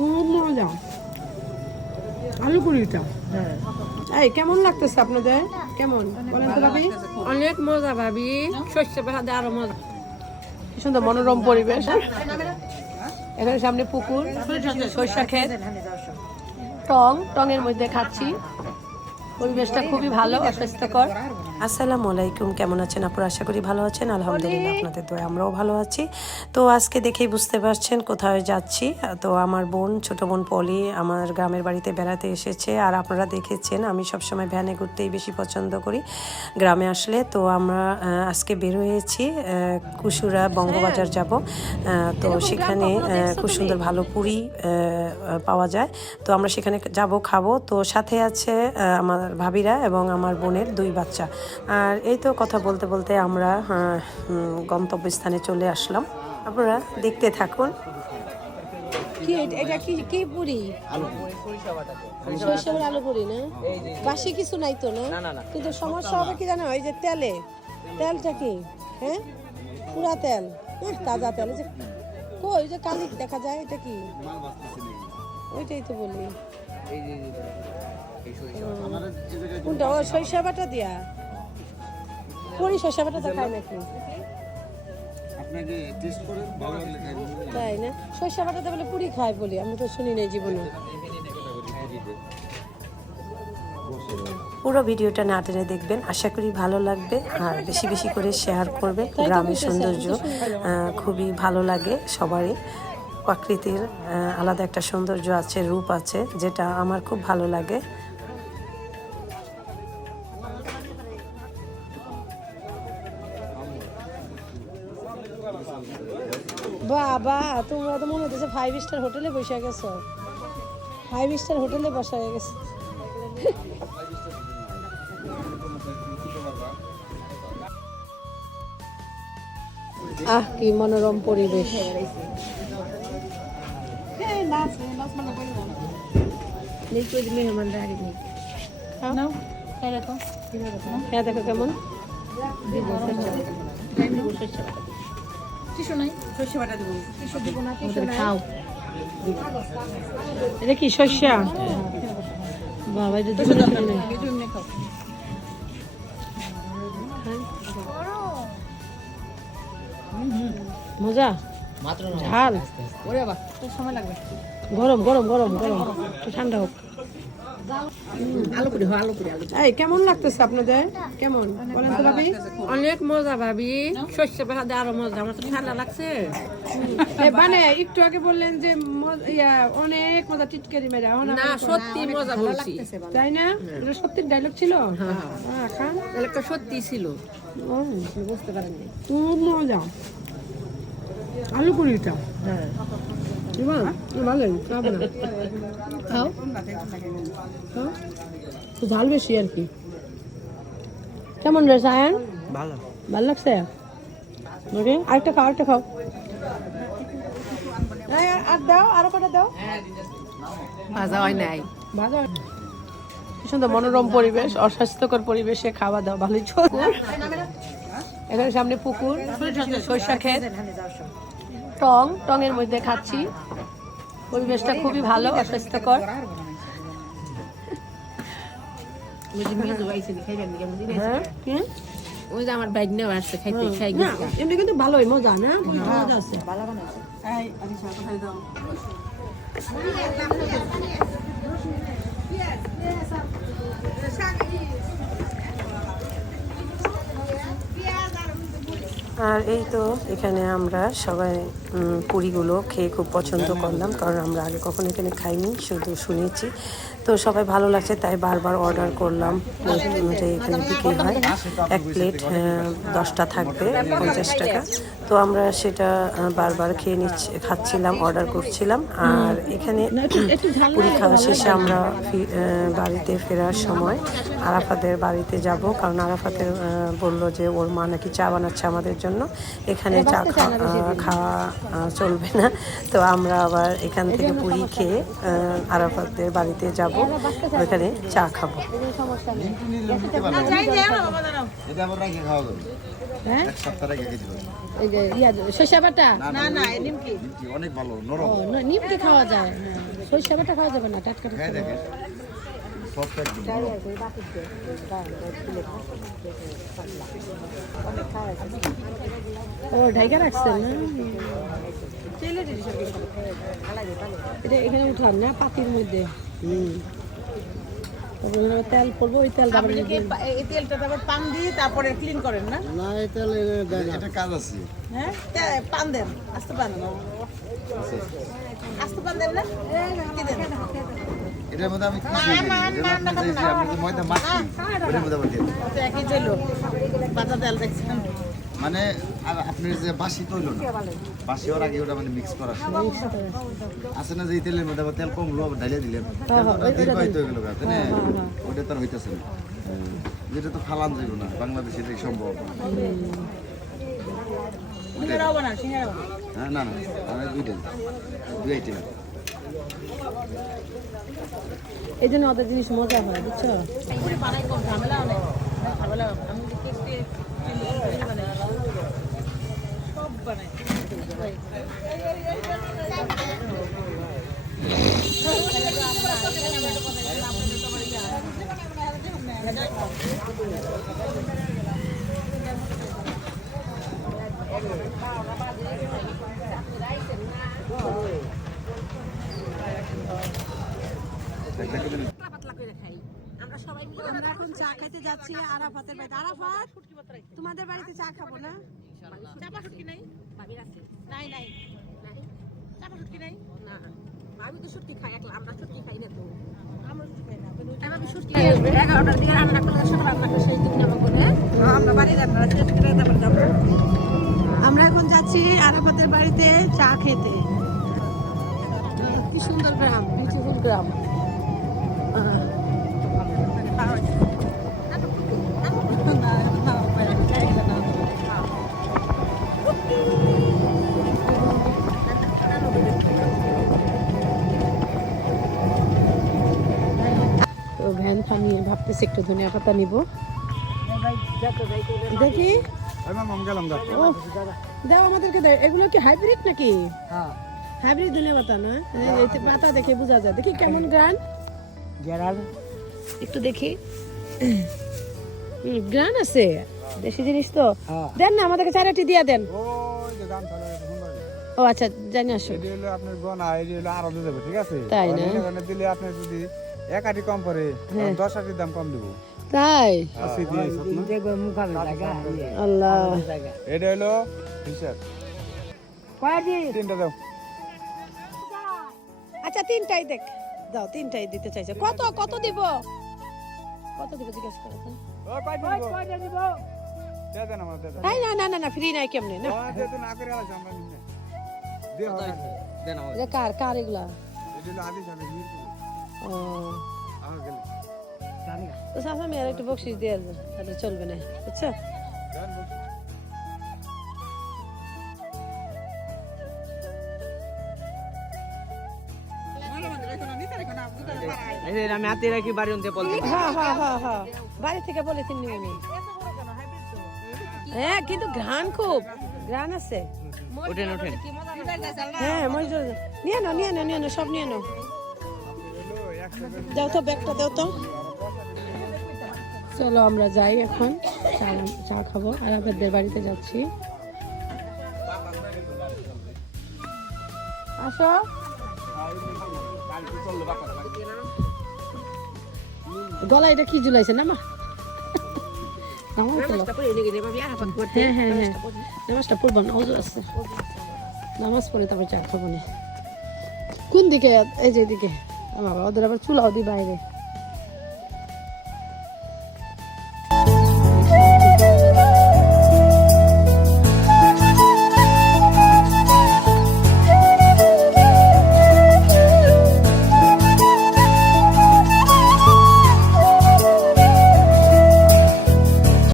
মজা আলু পুরিটা এই, কেমন লাগতেছে আপনাদের? কেমন? বলেন তো ভাবি। অনেক মজা ভাবি। শস্য পেলাতে আরও মজা। কি সুন্দর মনোরম পরিবেশ। এখানে সামনে পুকুর, সরিষা ক্ষেত। টং টং এর মধ্যে খাচ্ছি। পরিবেশটা খুবই ভালো অস্বাস্থ্যকর। আসসালামু আলাইকুম কেমন আছেন আপনারা? আশা করি ভালো আছেন। আলহামদুলিল্লাহ আপনাদের দোয়া আমরাও ভালো আছি। তো আজকে দেখেই বুঝতে পারছেন কোথায় যাচ্ছি। তো আমার বোন ছোট বোন পলি আমার গ্রামের বাড়িতে বেড়াতে এসেছে। আর আপনারা দেখেছেন আমি সবসময় ভ্যানে ঘুরতেই বেশি পছন্দ করি গ্রামে আসলে। তো আমরা আজকে বের হয়েছি কুসুরা বঙ্গবাজার যাব। তো সেখানে খুব সুন্দর ভালো পুরি পাওয়া যায়। তো আমরা সেখানে যাব খাব। তো সাথে আছে আমার ভাবিরা এবং আমার বোনের দুই বাচ্চা। আর এই তো কথা বলতে বলতে আমরা উম, গন্তব্যস্থানে চলে আসলাম। আপনারা দেখতে থাকুন। কি এটা- কি কি আলু না? কিছু নাই তো না? কিন্তু সমস্যা কি জানো? যে তেলে। তেলটা কি? হ্যাঁ? তেল। হ্যাঁ, তাজা তেল। যে যে দেখা যায় এটা কি? ওইটাই তো বলি কোনটা ও সরিষা বাটা দিয়া? পুরি সরিষা বাটা তো নাকি? তাই না? সরিষা বাটাতে বলে পুরি খায় বলি আমি তো শুনি নাই জীবনে। পুরো ভিডিওটা না টেনে দেখবেন আশা করি ভালো লাগবে আর বেশি বেশি করে শেয়ার করবে। গ্রামের সৌন্দর্য খুবই ভালো লাগে সবারই। প্রকৃতির আলাদা একটা সৌন্দর্য আছে রূপ আছে যেটা আমার খুব ভালো লাগে। বাবা তোমরা তো মনে হচ্ছে ফাইভ স্টার হোটেলে বসে গেছো। ফাইভ স্টার হোটেলে বসা হয়ে গেছে। আহ কি মনোরম পরিবেশ। মেহমানরা নেই। হ্যাঁ দেখো কেমন খাও। এটা কি শস্যা বাবা এটা তো শস্যা নেই। মজা? ঝাল? গরম গরম গরম গরম। একটু ঠান্ডা হোক। এই কেমন লাগতেছে আপনাদের? কেমন? বলেন তো ভাবি। অনেক মজা ভাবি। শস্য ভাত আরও মজা আমার তো ঠান্ডা লাগছে। মানে একটু আগে বললেন যে ইয়া অনেক মজা টিটকারি মেরে না সত্যি মজা বলছি। তাই না? এটা সত্যি ডায়লগ ছিল? হ্যাঁ, খান। একটা সত্যি ছিল। বুঝতে খুব মজা। আলু পুরিটা। হ্যাঁ। খাও। খাও। তো ঝাল বেশি আর কি। কেমন রে সায়ন? ভালো। ভালো লাগছে? ওকে আরেকটা খাও আরেকটা খাও। আর- দাও আরও কটা দাও। মজা হয় নাই। ভালো কি সুন্দর মনোরম পরিবেশ অস্বাস্থ্যকর পরিবেশে খাওয়া দাওয়া ভালোই চলছে। এখানে সামনে পুকুর। সরিষা ক্ষেত। টং টঙের মধ্যে খাচ্ছি। পরিবেশটা খুবই ভালো অস্বাস্থ্যকর। হ্যাঁ ওই যে আমার বাইক নেওয়া আসছে খাইতে খাই না এমনি কিন্তু ভালোই মজা না? মজা আছে। আর এই তো এখানে আমরা সবাই পুরিগুলো খেয়ে খুব পছন্দ করলাম, কারণ আমরা আগে কখনো এখানে খাইনি, শুধু শুনেছি। তো সবাই ভালো লাগছে, তাই বারবার অর্ডার করলাম প্লেট অনুযায়ী এখানে বিক্রি হয়। এক প্লেট দশটা থাকবে, পঞ্চাশ টাকা। তো আমরা সেটা বারবার খেয়ে নিচ্ছি, খাচ্ছিলাম অর্ডার করছিলাম। আর এখানে পুরি খাওয়া শেষে আমরা বাড়িতে ফেরার সময় আরাফাতের বাড়িতে যাব, কারণ আরাফাতের বলল যে ওর মা নাকি চা বানাচ্ছে আমাদের জন্য। এখানে চা খাওয়া চলবে না। তো আমরা আবার এখান থেকে পুরি খেয়ে আহ, আরাফাতদের বাড়িতে যাব। ওইখানে চা খাব। হ্যাঁ? এক সপ্তাহ রেখে খেতে পারবেন এই যে সর্ষে বাটা না না নিমকি নিমকি। অনেক ভালো নরম। নিমকি খাওয়া যায়। হ্যাঁ বাটা খাওয়া যাবে না টাটকা ও ঢাইকা রাখছেন না? এটা এখানে উঠান না পাতির মধ্যে? হুম। তেল পড়ব ওই তেল আপনি কি এই তেলটা তারপর পান দিয়ে তারপরে ক্লিন করেন না? এটা কাজ আছে। হ্যাঁ? পান দেন আস্তে পান। আস্তে পান দেন না? কি দেন? এটার মধ্যে আমি কি দিয়ে দিই আপনি যে আপনি যে ময়দা ওটার মধ্যে আবার দিয়ে দিই। তেল দেখছেন মানে আর যে বাসি তৈল না বাসি হওয়ার আগে ওটা মানে মিক্স করা। আছে না যে তেলের মধ্যে আবার তেল কমলো আবার ঢালিয়ে দিলেন? দীর্ঘায়িত হয়ে গেল তাই না? ওটা তো আর হইতেছে না। যেটা তো ফালান যাইব না বাংলাদেশে এটাই সম্ভব। না। হ্যাঁ না না আমি দুইটাই দুই আইটেম। এই জন্য ওদের জিনিস মজা হয় বুঝছ? পুরি বানাই। কম ঝামেলা অনেক ঝামেলা আমি যে কেকটি বানাই সব বানাই আমরা এখন চা খাইতে যাচ্ছি আরাফাতের বাড়িতে আরাফাত তোমাদের বাড়িতে চা খাব না শুটকি নাই শুটকি নাই আমি তো সুটকি খাই আমরা না তো আমরা শুটকি খাই না সেই দিন আমার আমরা যাব আমরা এখন যাচ্ছি আরাফাতের বাড়িতে চা খেতে। কি সুন্দর গ্রাম বিউটিফুল গ্রাম। ভ্যান থামিয়ে ভাবতেছি একটু ধনিয়া পাতা নিব। দেখি। দাও আমাদেরকে দাও এগুলো কি হাইব্রিড নাকি? হাইব্রিড ধনিয়া পাতা না? পাতা দেখে বোঝা যায়। দেখি কেমন গ্রান একটু দেখি। হুম, গ্রান আছে? দেশি জিনিস তো। দেন না আমাদেরকে চারাটি দিয়ে দেন। ও আচ্ছা জানি আসো এটি হলো আপনার গনা এটি হলো আরও দেবে ঠিক আছে? তাই না? এখানে দিলে আপনি যদি এক আটি কম পরে হ্যাঁ। দশ আটির দাম কম দেবো। তাই? আশি দিয়ে স্বপ্ন। আল্লাহ। এটা হলো হিসাব। তিনটা দাও। আচ্ছা তিনটাই দেখ। দাও তিনটাই দিতে চাইছে। কত কত দিব? কত দিব জিজ্ঞেস করো না না না না ফ্রি নাই কেমনে? না। না করে কার কার এগুলা? তো সাসা মেয়ের একটু বকশিস দিয়ে তাহলে চলবে না বুঝছ? দেন বলছি। হ্যাঁ হ্যাঁ হ্যাঁ হ্যাঁ। বাড়ি থেকে বলে তিন নিবি হ্যাঁ কিন্তু ঘ্রাণ খুব। ঘ্রাণ আছে। হ্যাঁ মজুর নিয়ে নাও নিয়ে নাও নিয়ে নাও সব নিয়ে নাও। দাও তো ব্যাগটা দাও তো। চলো আমরা যাই এখন চা চা খাব আর আপনাদের বাড়িতে যাচ্ছি। আসো। গলা এটা কি ঝুলাইছে না মা? হ্যাঁ হ্যাঁ হ্যাঁ। নামাজটা পড়ব না ওজু আছে। নামাজ পড়ে তারপর চা খাব না। কোন দিকে? এই যে দিকে বাবা ওদের আবার চুলাও দি বাইরে।